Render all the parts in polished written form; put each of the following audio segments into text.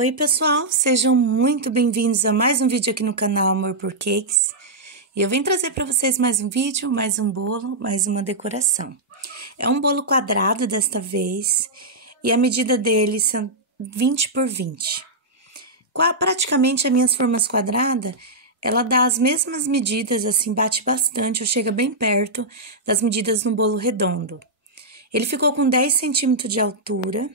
Oi, pessoal, sejam muito bem-vindos a mais um vídeo aqui no canal Amor por Cakes. E eu vim trazer para vocês mais um vídeo, mais um bolo, mais uma decoração. É um bolo quadrado desta vez e a medida dele são 20 por 20. Praticamente as minhas formas quadradas, ela dá as mesmas medidas, assim, bate bastante, ou chega bem perto das medidas no bolo redondo. Ele ficou com 10 centímetros de altura.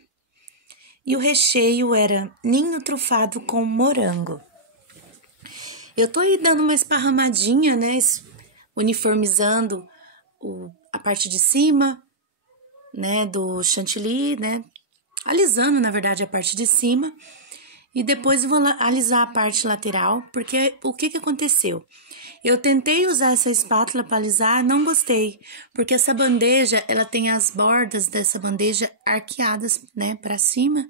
E o recheio era ninho trufado com morango. Eu tô aí dando uma esparramadinha, né? Uniformizando a parte de cima, né? Do chantilly, né? Alisando, na verdade, a parte de cima. E depois eu vou alisar a parte lateral, porque o que aconteceu? Eu tentei usar essa espátula para alisar, não gostei, porque essa bandeja, ela tem as bordas dessa bandeja arqueadas, né, para cima.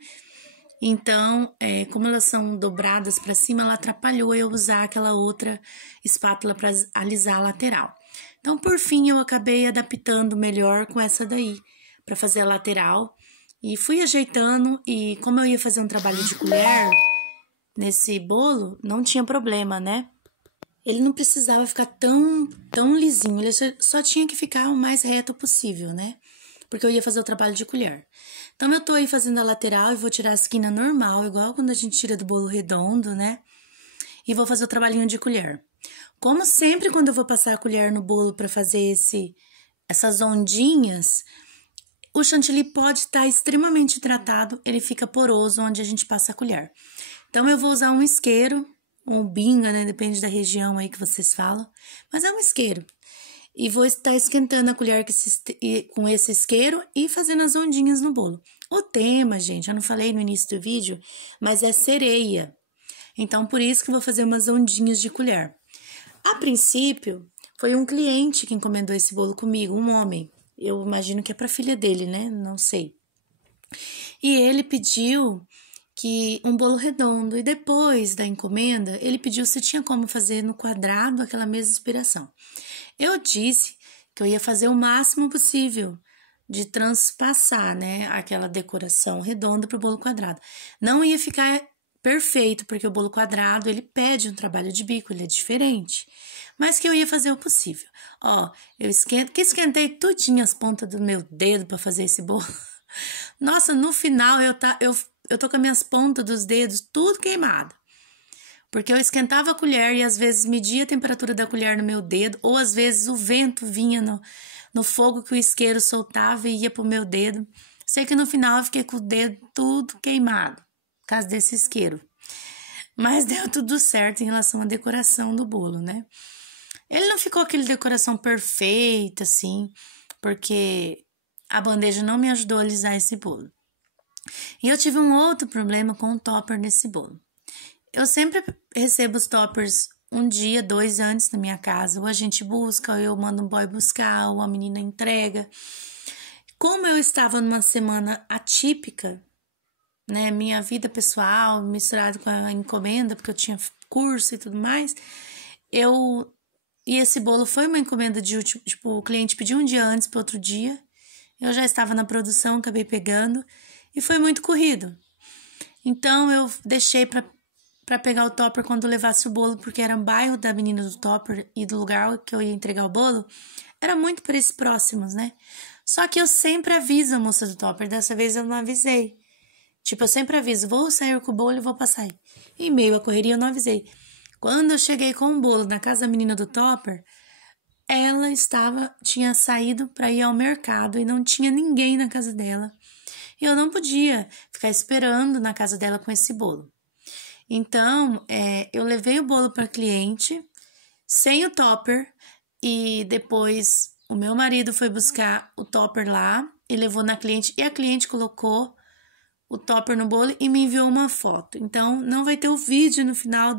Então, como elas são dobradas para cima, ela atrapalhou eu usar aquela outra espátula para alisar a lateral. Então, por fim, eu acabei adaptando melhor com essa daí, para fazer a lateral. E fui ajeitando, e como eu ia fazer um trabalho de colher nesse bolo, não tinha problema, né? Ele não precisava ficar tão lisinho, ele só tinha que ficar o mais reto possível, né? Porque eu ia fazer o trabalho de colher. Então, eu tô aí fazendo a lateral e vou tirar a esquina normal, igual quando a gente tira do bolo redondo, né? E vou fazer o trabalhinho de colher. Como sempre, quando eu vou passar a colher no bolo para fazer essas ondinhas, o chantilly pode estar extremamente hidratado, ele fica poroso onde a gente passa a colher. Então, eu vou usar um isqueiro, um binga, né? Depende da região aí que vocês falam, mas é um isqueiro. E vou estar esquentando a colher com esse isqueiro e fazendo as ondinhas no bolo. O tema, gente, eu não falei no início do vídeo, mas é sereia. Então, por isso que eu vou fazer umas ondinhas de colher. A princípio, foi um cliente que encomendou esse bolo comigo, um homem. Eu imagino que é para filha dele, né? Não sei. E ele pediu que um bolo redondo. E depois da encomenda, ele pediu se tinha como fazer no quadrado aquela mesma inspiração. Eu disse que eu ia fazer o máximo possível de transpassar, né, aquela decoração redonda para o bolo quadrado. Não ia ficar perfeito, porque o bolo quadrado, ele pede um trabalho de bico, ele é diferente. Mas que eu ia fazer o possível. Ó, eu esquentei tudinho as pontas do meu dedo para fazer esse bolo. Nossa, no final eu tô com as minhas pontas dos dedos tudo queimado. Porque eu esquentava a colher e às vezes media a temperatura da colher no meu dedo, ou às vezes o vento vinha no fogo que o isqueiro soltava e ia pro meu dedo. Sei que no final eu fiquei com o dedo tudo queimado, por causa desse isqueiro. Mas deu tudo certo em relação à decoração do bolo, né? Ele não ficou aquele decoração perfeita, assim, porque a bandeja não me ajudou a alisar esse bolo. E eu tive um outro problema com o topper nesse bolo. Eu sempre recebo os toppers um dia, 2 antes na minha casa. Ou a gente busca, ou eu mando um boy buscar, ou a menina entrega. Como eu estava numa semana atípica, né? Minha vida pessoal misturada com a encomenda, porque eu tinha curso e tudo mais. E esse bolo foi uma encomenda de último, tipo, o cliente pediu um dia antes para outro dia. Eu já estava na produção, acabei pegando. E foi muito corrido. Então, eu deixei para pegar o topper quando levasse o bolo, porque era um bairro da menina do topper e do lugar que eu ia entregar o bolo, era muito para esses próximos, né? Só que eu sempre aviso a moça do topper, dessa vez eu não avisei. Tipo, eu sempre aviso, vou sair com o bolo e vou passar aí. Em meio à correria eu não avisei. Quando eu cheguei com o bolo na casa da menina do topper, ela tinha saído para ir ao mercado e não tinha ninguém na casa dela. E eu não podia ficar esperando na casa dela com esse bolo. Então, eu levei o bolo para cliente sem o topper e depois o meu marido foi buscar o topper lá e levou na cliente e a cliente colocou o topper no bolo e me enviou uma foto. Então, não vai ter o vídeo no final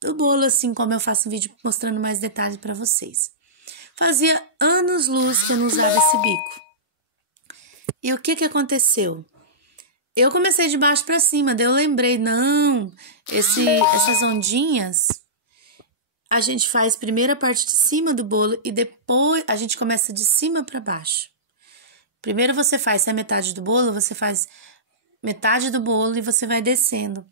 do bolo, assim como eu faço um vídeo mostrando mais detalhes para vocês. Fazia anos-luz que eu não usava esse bico. E o que aconteceu? Eu comecei de baixo para cima, daí eu lembrei, não, essas ondinhas, a gente faz primeiro a parte de cima do bolo e depois a gente começa de cima para baixo. Primeiro você faz, se é metade do bolo, você faz metade do bolo e você vai descendo.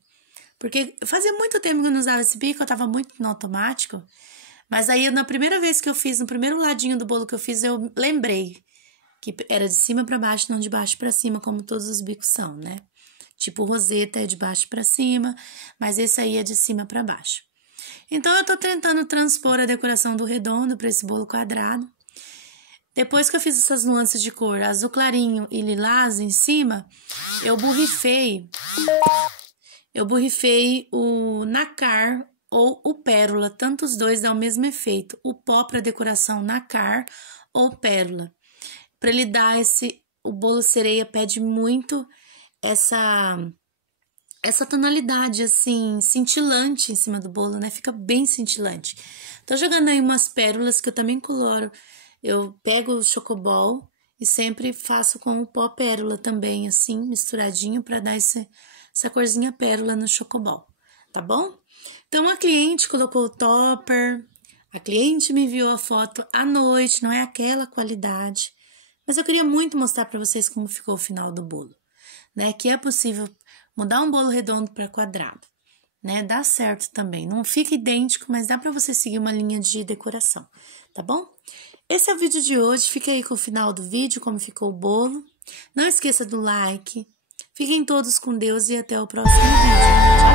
Porque fazia muito tempo que eu não usava esse bico, eu tava muito no automático. Mas aí, na primeira vez que eu fiz, no primeiro ladinho do bolo que eu fiz, eu lembrei que era de cima pra baixo, não de baixo pra cima, como todos os bicos são, né? Tipo, o roseta é de baixo pra cima, mas esse aí é de cima pra baixo. Então, eu tô tentando transpor a decoração do redondo pra esse bolo quadrado. Depois que eu fiz essas nuances de cor azul clarinho e lilás em cima, eu borrifei o nacar ou o pérola, tanto os dois dão o mesmo efeito. O pó para decoração nacar ou pérola. Para ele dar o bolo sereia pede muito essa tonalidade assim, cintilante em cima do bolo, né? Fica bem cintilante. Tô jogando aí umas pérolas que eu também coloro. Eu pego o chocobol e sempre faço com o pó pérola também, assim, misturadinho para dar essa corzinha pérola no chocobol, tá bom? Então, a cliente colocou o topper, a cliente me enviou a foto à noite, não é aquela qualidade, mas eu queria muito mostrar para vocês como ficou o final do bolo, né? Que é possível mudar um bolo redondo para quadrado, né? Dá certo também, não fica idêntico, mas dá para você seguir uma linha de decoração, tá bom? Esse é o vídeo de hoje, fica aí com o final do vídeo, como ficou o bolo. Não esqueça do like. Fiquem todos com Deus e até o próximo vídeo.